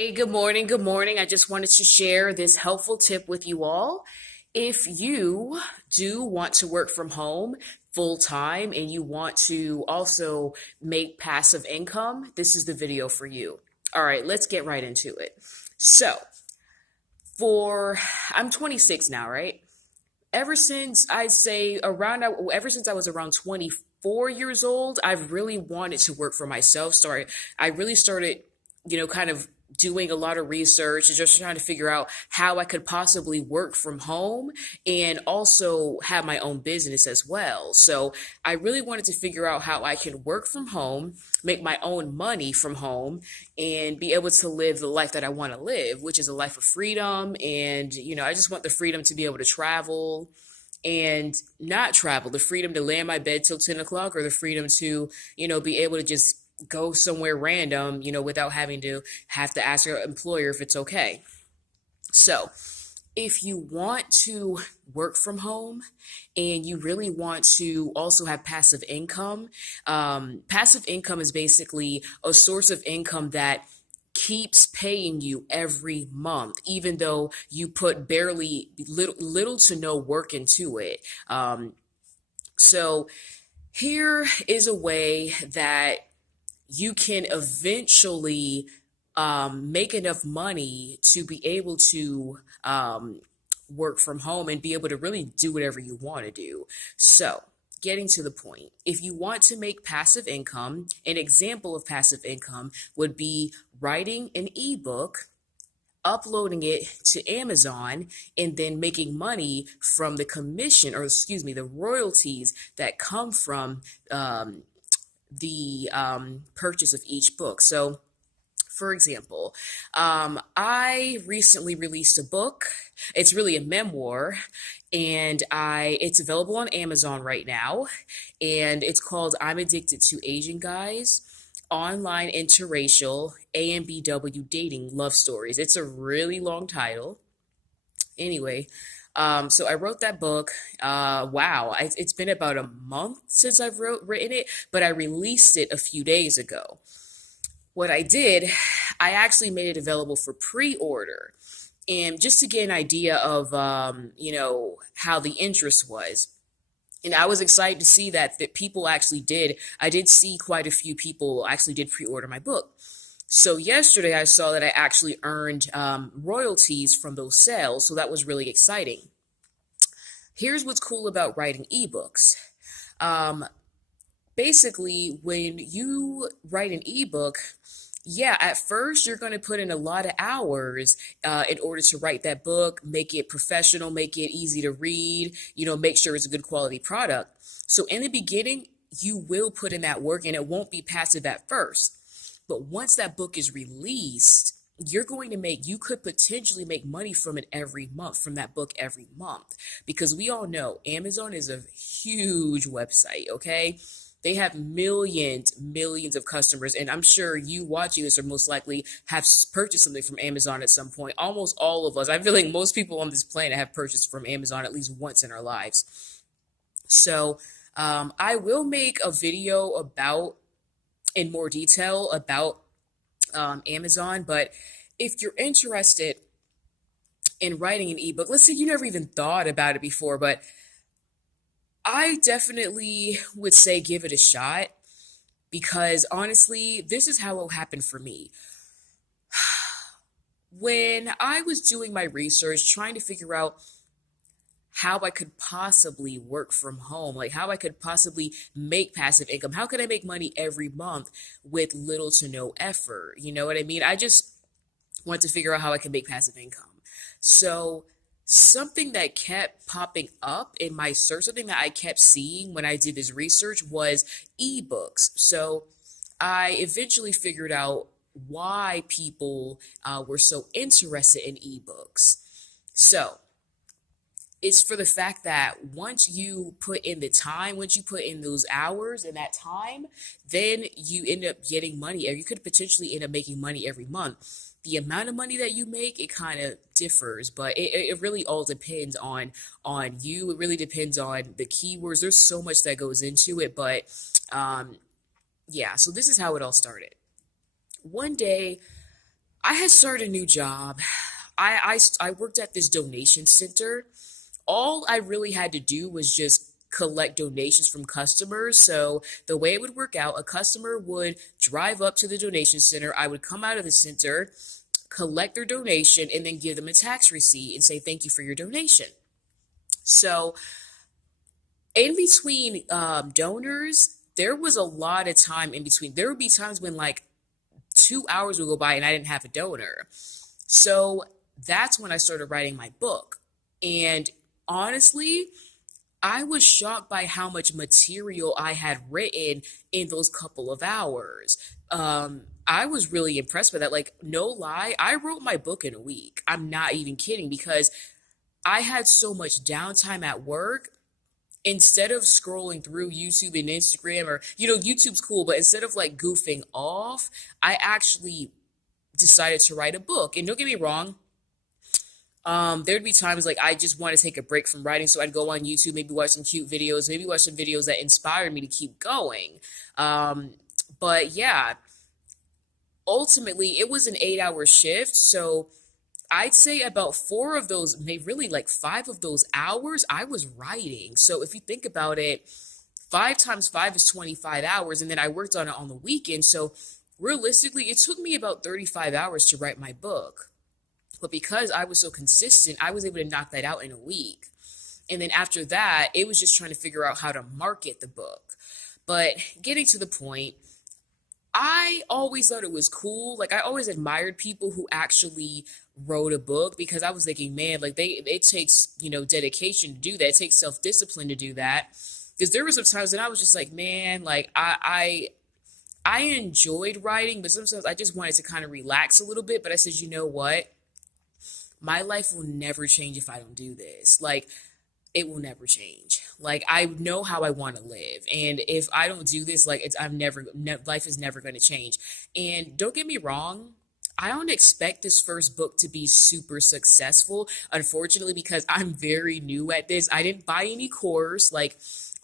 Hey, good morning. Good morning. I just wanted to share this helpful tip with you all. If you do want to work from home full time and you want to also make passive income, this is the video for you. All right, let's get right into it. So, for I'm 26 now, right? Ever since ever since I was around 24 years old, I've really wanted to work for myself. So I really started, kind of doing a lot of research and just trying to figure out how I could possibly work from home and also have my own business as well. So I really wanted to figure out how I can work from home, make my own money from home, and be able to live the life that I want to live, which is a life of freedom. And, I just want the freedom to be able to travel and not travel, the freedom to lay in my bed till 10 o'clock, or the freedom to, be able to just go somewhere random, without having to ask your employer if it's okay. So, if you want to work from home and you really want to also have passive income is basically a source of income that keeps paying you every month, even though you put barely little to no work into it. So here is a way that you can eventually make enough money to be able to work from home and be able to really do whatever you want to do. So, getting to the point, if you want to make passive income, an example of passive income would be writing an ebook, uploading it to Amazon, and then making money from the commission, or excuse me, the royalties that come from the purchase of each book. So, for example, I recently released a book. It's really a memoir, and it's available on Amazon right now, and it's called "I'm Addicted to Asian Guys: Online Interracial AMBW Dating Love Stories." It's a really long title. Anyway, so I wrote that book. Wow, it's been about a month since I've written it, but I released it a few days ago. What I did, I actually made it available for pre-order, and just to get an idea of how the interest was. And I was excited to see that people actually did. I did see quite a few people actually did pre-order my book. So yesterday I saw that I actually earned royalties from those sales, so that was really exciting. Here's what's cool about writing ebooks. Um, Basically, when you write an ebook, yeah, at first you're going to put in a lot of hours in order to write that book, make it professional, make it easy to read, make sure it's a good quality product. So in the beginning, you will put in that work and it won't be passive at first. But once that book is released, you could potentially make money from it every month, from that book every month. Because we all know Amazon is a huge website, okay? They have millions of customers, and I'm sure you watching this are most likely have purchased something from Amazon at some point. Almost all of us, I feel like most people on this planet have purchased from Amazon at least once in our lives. So I will make a video in more detail about Amazon, but if you're interested in writing an ebook, let's say you never even thought about it before, but I definitely would say give it a shot, because honestly, this is how it happened for me. When I was doing my research, trying to figure out how I could possibly work from home, like how I could possibly make passive income, how could I make money every month with little to no effort? You know what I mean? I just wanted to figure out how I could make passive income. So, something that kept popping up in my search, something that I kept seeing when I did this research was ebooks. So I eventually figured out why people were so interested in ebooks. So it's for the fact that once you put in the time, once you put in those hours and that time, then you end up getting money, or you could potentially end up making money every month. The amount of money that you make, it kind of differs, but it really all depends on you. It really depends on the keywords. There's so much that goes into it, but yeah, so this is how it all started. One day I had started a new job. I worked at this donation center. All I really had to do was just collect donations from customers. So the way it would work out, a customer would drive up to the donation center. I would come out of the center, collect their donation, and then give them a tax receipt and say, thank you for your donation. So in between donors, there was a lot of time in between. There would be times when like 2 hours would go by and I didn't have a donor. So that's when I started writing my book. And honestly, I was shocked by how much material I had written in those couple of hours. I was really impressed by that. Like, no lie, I wrote my book in a week. I'm not even kidding because I had so much downtime at work. Instead of scrolling through YouTube and Instagram, or, YouTube's cool, but instead of like goofing off, I actually decided to write a book. And don't get me wrong, there'd be times like I just want to take a break from writing, so I'd go on YouTube, maybe watch some cute videos, maybe watch some videos that inspired me to keep going. But yeah, ultimately, it was an 8-hour shift, so I'd say about four of those, maybe really like 5 of those hours, I was writing. So if you think about it, 5 times 5 is 25 hours, and then I worked on it on the weekend. So realistically, it took me about 35 hours to write my book. But because I was so consistent, I was able to knock that out in a week. And then after that, it was just trying to figure out how to market the book. But getting to the point, I always thought it was cool. Like I always admired people who actually wrote a book because I was thinking, man, like it takes, dedication to do that. It takes self-discipline to do that. Because there were some times that I was just like, man, like I enjoyed writing, but sometimes I just wanted to kind of relax a little bit. But I said, you know what? My life will never change if I don't do this. Like, it will never change. Like, I know how I want to live. And if I don't do this, like, life is never going to change. And don't get me wrong, I don't expect this first book to be super successful, unfortunately, because I'm very new at this. I didn't buy any course. Like,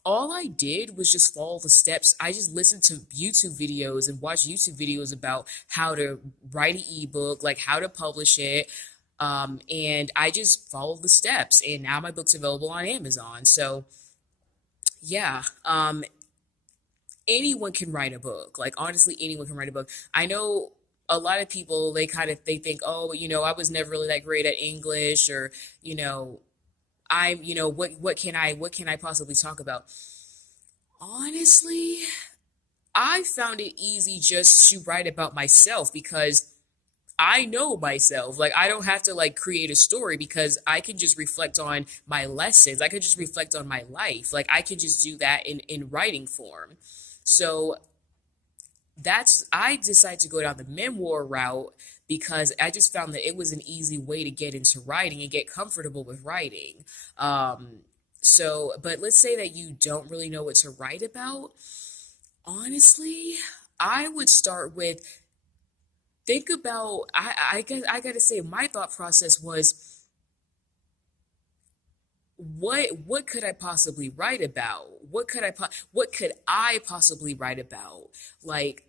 all I did was just follow the steps. I just listened to YouTube videos and watched YouTube videos about how to write an ebook, like how to publish it. And I just followed the steps, and now my book's available on Amazon. So yeah, anyone can write a book. Like honestly, anyone can write a book. I know a lot of people, they think, oh, I was never really that great at English, or you know, what can I possibly talk about? Honestly, I found it easy just to write about myself because I know myself. Like I don't have to like create a story because I can just reflect on my lessons. I could just reflect on my life. Like I can just do that in writing form. So that's I decided to go down the memoir route because I just found that it was an easy way to get into writing and get comfortable with writing. But let's say that you don't really know what to write about. Honestly, I would start with think about I gotta say my thought process was what could I possibly write about? What could I possibly write about? Like,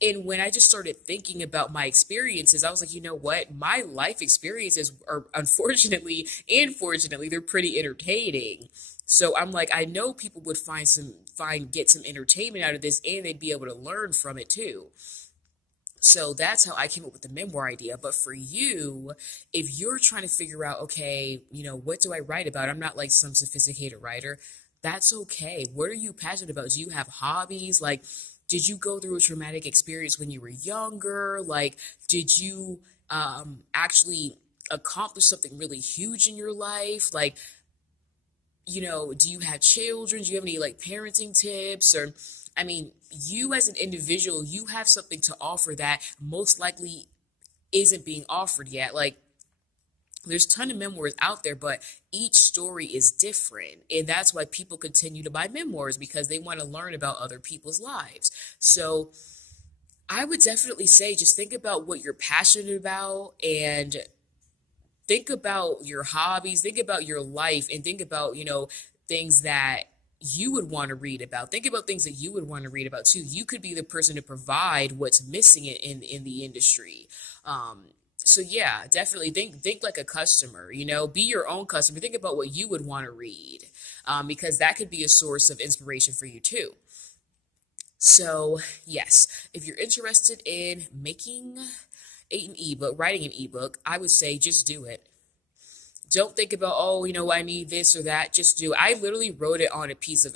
and when I just started thinking about my experiences, I was like, you know what? My life experiences are unfortunately and fortunately they're pretty entertaining. So I'm like, I know people would get some entertainment out of this and they'd be able to learn from it too. So that's how I came up with the memoir idea. But for you, if you're trying to figure out, okay, what do I write about? I'm not like some sophisticated writer. That's okay. What are you passionate about? Do you have hobbies? Like, did you go through a traumatic experience when you were younger? Like, did you actually accomplish something really huge in your life? Like, do you have children? Do you have any like parenting tips? Or, I mean, you as an individual, you have something to offer that most likely isn't being offered yet. Like, there's a ton of memoirs out there, but each story is different. And that's why people continue to buy memoirs because they want to learn about other people's lives. So I would definitely say just think about what you're passionate about and think about your hobbies, think about your life, and think about, things that you would want to read about. Think about things that you would want to read about too. You could be the person to provide what's missing in the industry. So yeah, definitely think like a customer. Be your own customer. Think about what you would want to read, because that could be a source of inspiration for you too. So yes, if you're interested in making an ebook, writing an ebook, I would say just do it. Don't think about, oh, I need this or that. Just do. I literally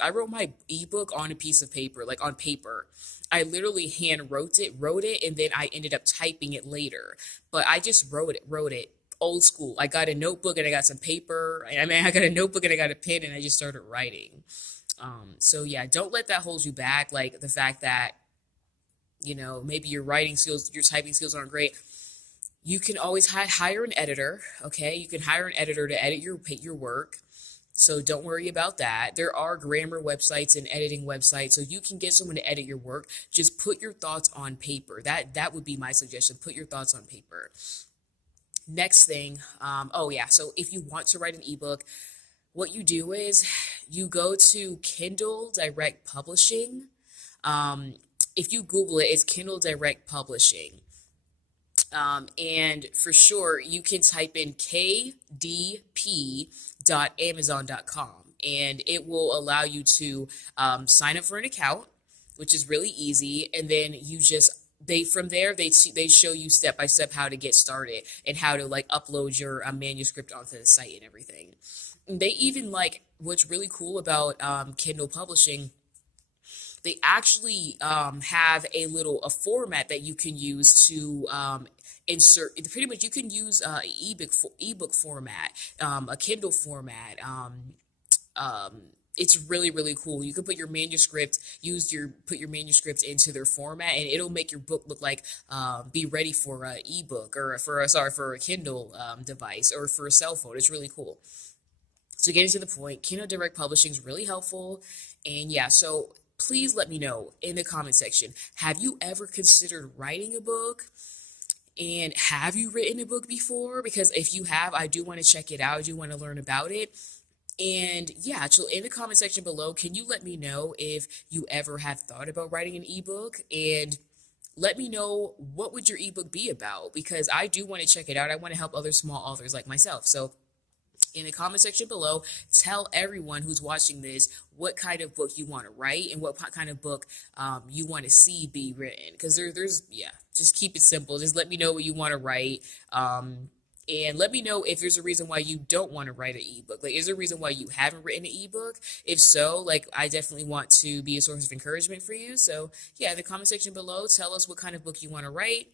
I wrote my ebook on a piece of paper, like on paper. I literally hand wrote it, and then I ended up typing it later. But I just wrote it old school. I got a notebook and I got some paper. I got a notebook and I got a pen and I just started writing. So yeah, don't let that hold you back. Like the fact that, maybe your writing skills, your typing skills aren't great. You can always hire an editor. Okay, you can hire an editor to edit your work. So don't worry about that. There are grammar websites and editing websites, so you can get someone to edit your work. Just put your thoughts on paper. That would be my suggestion. Put your thoughts on paper. Next thing, oh yeah. So if you want to write an ebook, what you do is you go to Kindle Direct Publishing. If you Google it, it's Kindle Direct Publishing. And for sure, you can type in kdp.amazon.com and it will allow you to sign up for an account, which is really easy. And then from there, they show you step by step how to get started and how to like upload your manuscript onto the site and everything. And they even what's really cool about Kindle publishing, they actually have a format that you can use to insert. Pretty much, you can use ebook format, a Kindle format. It's really really cool. You can put your manuscript, put your manuscript into their format, and it'll make your book look like be ready for a ebook or for a Kindle device or for a cell phone. It's really cool. So getting to the point, Kindle Direct Publishing is really helpful, and yeah, so please let me know in the comment section. Have you ever considered writing a book? And have you written a book before? Because if you have, I do want to check it out. I do want to learn about it. And yeah, so in the comment section below, can you let me know if you ever have thought about writing an ebook? And let me know, what would your ebook be about? Because I do want to check it out. I want to help other small authors like myself. So in the comment section below, tell everyone who's watching this what kind of book you want to write and what kind of book you want to see be written. Because just keep it simple. Just let me know what you want to write. And let me know if there's a reason why you don't want to write an ebook. Like, is there a reason why you haven't written an ebook? If so, I definitely want to be a source of encouragement for you. So yeah, in the comment section below, tell us what kind of book you want to write.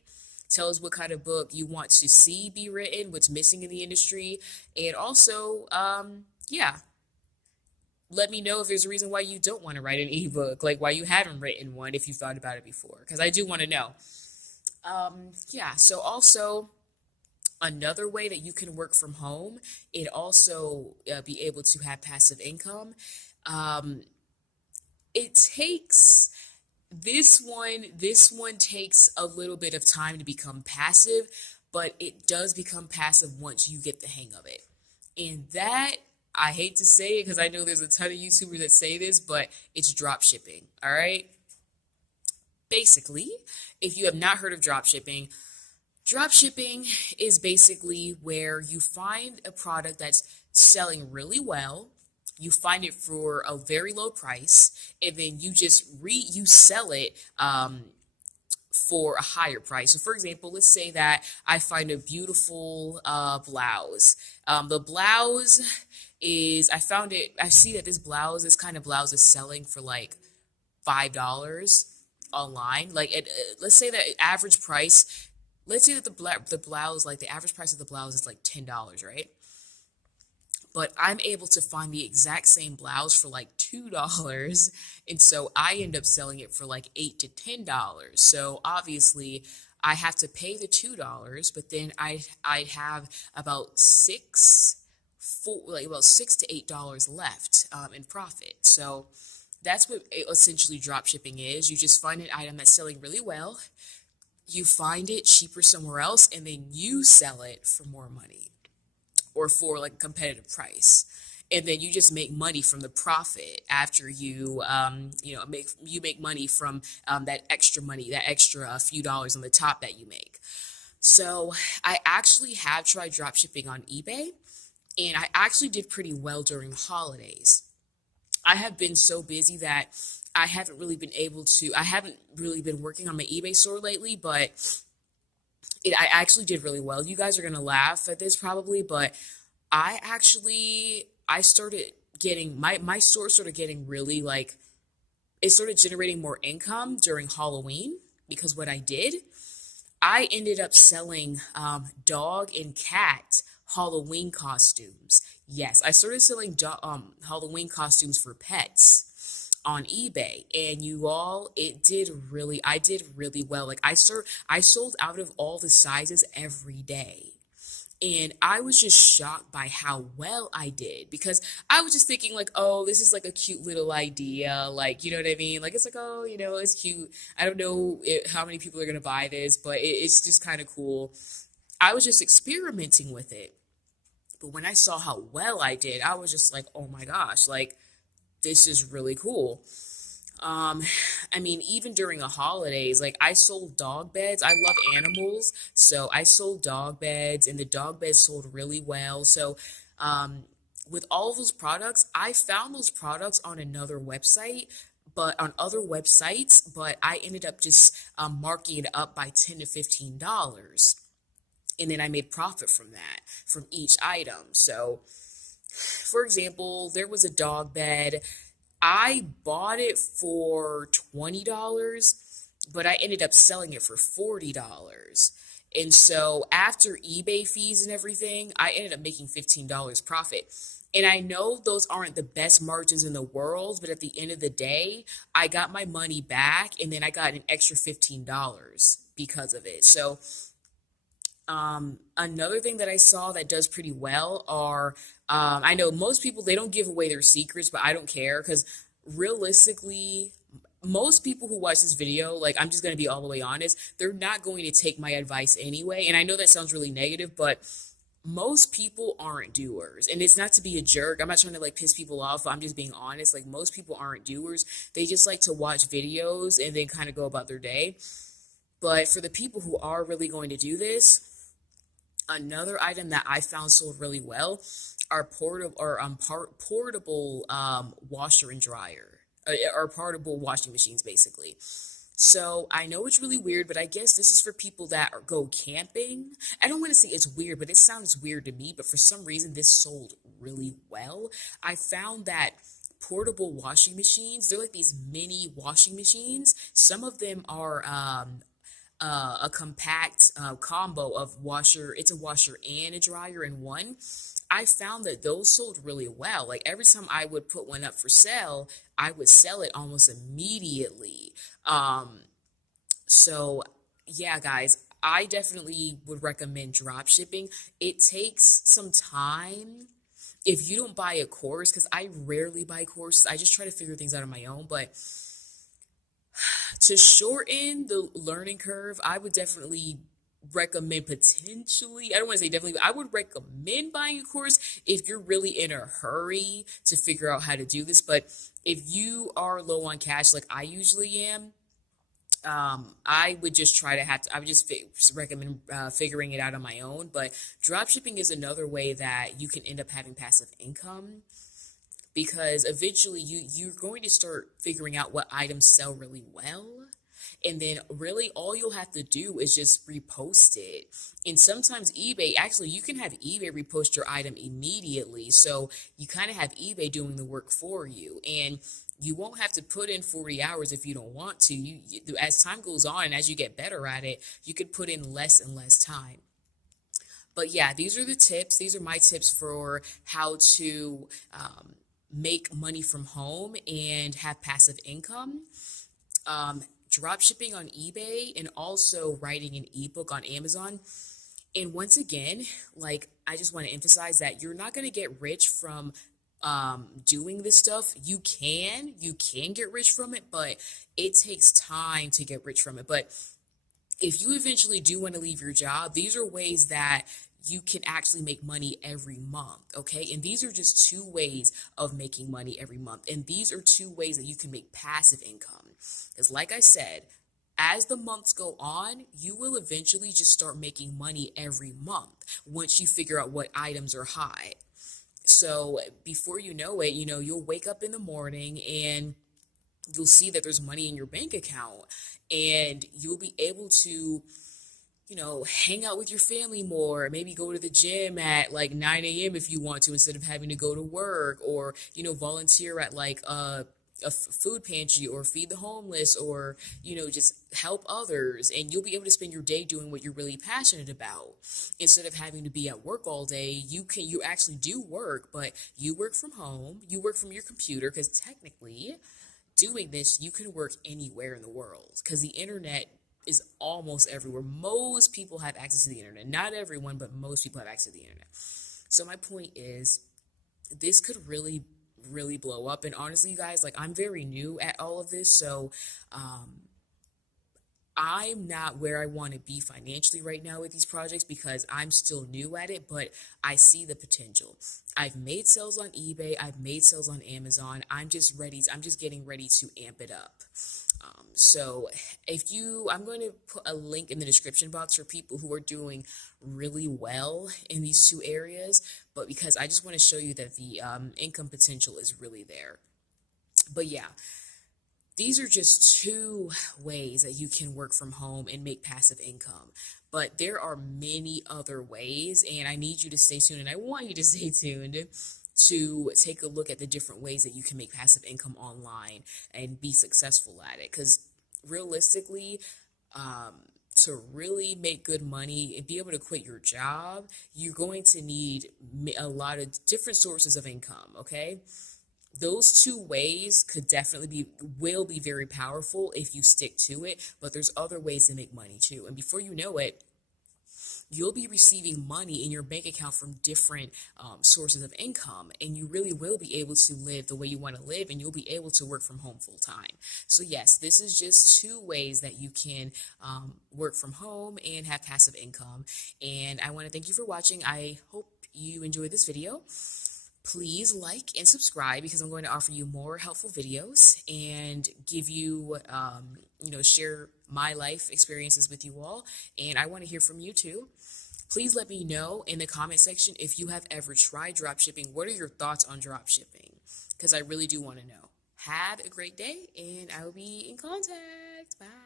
Tell us what kind of book you want to see be written, what's missing in the industry. And also, let me know if there's a reason why you don't want to write an ebook, like why you haven't written one if you've thought about it before, because I do want to know. So also, another way that you can work from home and also be able to have passive income, it takes this one takes a little bit of time to become passive, but it does become passive once you get the hang of it. And that, I hate to say it because I know there's a ton of YouTubers that say this, but it's drop shipping. All right. Basically, if you have not heard of drop shipping is basically where you find a product that's selling really well. You find it for a very low price, and then you just you sell it for a higher price. So, for example, let's say that I find a beautiful blouse. The blouse I found it. I see that this kind of blouse is selling for like $5 online. Let's say that average price. Let's say that the blouse, the average price of the blouse is like $10, right? But I'm able to find the exact same blouse for like $2. And so I end up selling it for like $8 to $10. So obviously I have to pay the $2, but then I have about $6 to $8 left in profit. So that's what essentially drop shipping is. You just find an item that's selling really well. You find it cheaper somewhere else, and then you sell it for more money, or for like a competitive price. and then you just make money from the profit after you make money from that extra money, that extra few dollars on the top that you make. So I actually have tried drop shipping on eBay, and I actually did pretty well during the holidays. I have been so busy that I haven't really been working on my eBay store lately, but I actually did really well. You guys are going to laugh at this probably, but I started getting, my store started getting really like, it started generating more income during Halloween because what I did, I ended up selling dog and cat Halloween costumes. Yes, I started selling Halloween costumes for pets on eBay, and you all, I did really well. Like I sold out of all the sizes every day. And I was just shocked by how well I did because I was just thinking like, oh, this is like a cute little idea. Like, you know what I mean? Like, it's like, oh, it's cute. I don't know how many people are going to buy this, but it's just kind of cool. I was just experimenting with it. But when I saw how well I did, I was just like, oh my gosh, like, this is really cool. Um, I mean, even during the holidays, like I sold dog beds. I love animals, so I sold dog beds, and the dog beds sold really well. So, um, with all of those products, I found those products on another website, but on other websites, but I ended up just marking it up by $10 to $15. And then I made profit from that, from each item. So, for example, there was a dog bed. I bought it for $20, but I ended up selling it for $40. And so after eBay fees and everything, I ended up making $15 profit. And I know those aren't the best margins in the world, but at the end of the day, I got my money back and then I got an extra $15 because of it. So another thing that I saw that does pretty well are, I know most people, they don't give away their secrets, but I don't care because realistically, most people who watch this video, like I'm just going to be all the way honest, they're not going to take my advice anyway. And I know that sounds really negative, but most people aren't doers. And it's not to be a jerk. I'm not trying to like piss people off. I'm just being honest. Like most people aren't doers. They just like to watch videos and then kind of go about their day. But for the people who are really going to do this, another item that I found sold really well are portable washer and dryer, or portable washing machines, basically. So I know it's really weird, but I guess this is for people that go camping. I don't want to say it's weird, but it sounds weird to me. But for some reason, this sold really well. I found that portable washing machines, they're like these mini washing machines. Some of them are a compact combo of washer. It's a washer and a dryer in one. I found that those sold really well. Like every time I would put one up for sale, I would sell it almost immediately. Um, so yeah, guys, I definitely would recommend drop shipping. It takes some time if you don't buy a course, because I rarely buy courses. I just try to figure things out on my own. But to shorten the learning curve, I would definitely recommend potentially, I don't want to say definitely, but I would recommend buying a course if you're really in a hurry to figure out how to do this. But if you are low on cash, like I usually am, I would just I would just recommend figuring it out on my own. But drop shipping is another way that you can end up having passive income because eventually you're going to start figuring out what items sell really well. And then really all you'll have to do is just repost it. And sometimes actually you can have eBay repost your item immediately. So you kind of have eBay doing the work for you. And you won't have to put in 40 hours if you don't want to. As time goes on and as you get better at it, you could put in less and less time. But yeah, these are the tips. These are my tips for how to make money from home and have passive income. Drop shipping on eBay and also writing an ebook on Amazon. And once again, like I just want to emphasize that you're not going to get rich from doing this stuff. You can get rich from it, but it takes time to get rich from it. But if you eventually do want to leave your job, these are ways that you can actually make money every month, okay? And these are just two ways of making money every month. And these are two ways that you can make passive income. Because, like I said, as the months go on, you will eventually just start making money every month once you figure out what items are high. So, before you know it, you'll wake up in the morning and you'll see that there's money in your bank account, and you'll be able to hang out with your family more, maybe go to the gym at like 9 a.m. if you want to, instead of having to go to work, or, volunteer at like a food pantry, or feed the homeless, or, just help others. And you'll be able to spend your day doing what you're really passionate about instead of having to be at work all day. You actually do work, but you work from home, you work from your computer, because technically doing this, you can work anywhere in the world because the internet is almost everywhere. Most people have access to the internet. Not everyone, but most people have access to the internet. So my point is, this could really, really blow up. And honestly, you guys, like, I'm very new at all of this. So I'm not where I want to be financially right now with these projects because I'm still new at it, but I see the potential. I've made sales on eBay, I've made sales on Amazon. I'm just getting ready to amp it up. So I'm going to put a link in the description box for people who are doing really well in these two areas, but because I just want to show you that the income potential is really there. But yeah, these are just two ways that you can work from home and make passive income. But there are many other ways, and I need you to stay tuned, and I want you to stay tuned to take a look at the different ways that you can make passive income online and be successful at it. Because realistically, to really make good money and be able to quit your job, you're going to need a lot of different sources of income, okay? Those two ways will be very powerful if you stick to it, but there's other ways to make money too. And before you know it, you'll be receiving money in your bank account from different sources of income, and you really will be able to live the way you want to live, and you'll be able to work from home full time. So yes, this is just two ways that you can work from home and have passive income. And I want to thank you for watching. I hope you enjoyed this video. Please like and subscribe because I'm going to offer you more helpful videos and give you, share my life experiences with you all. And I want to hear from you too. Please let me know in the comment section if you have ever tried dropshipping. What are your thoughts on dropshipping? Because I really do want to know. Have a great day, and I will be in contact. Bye.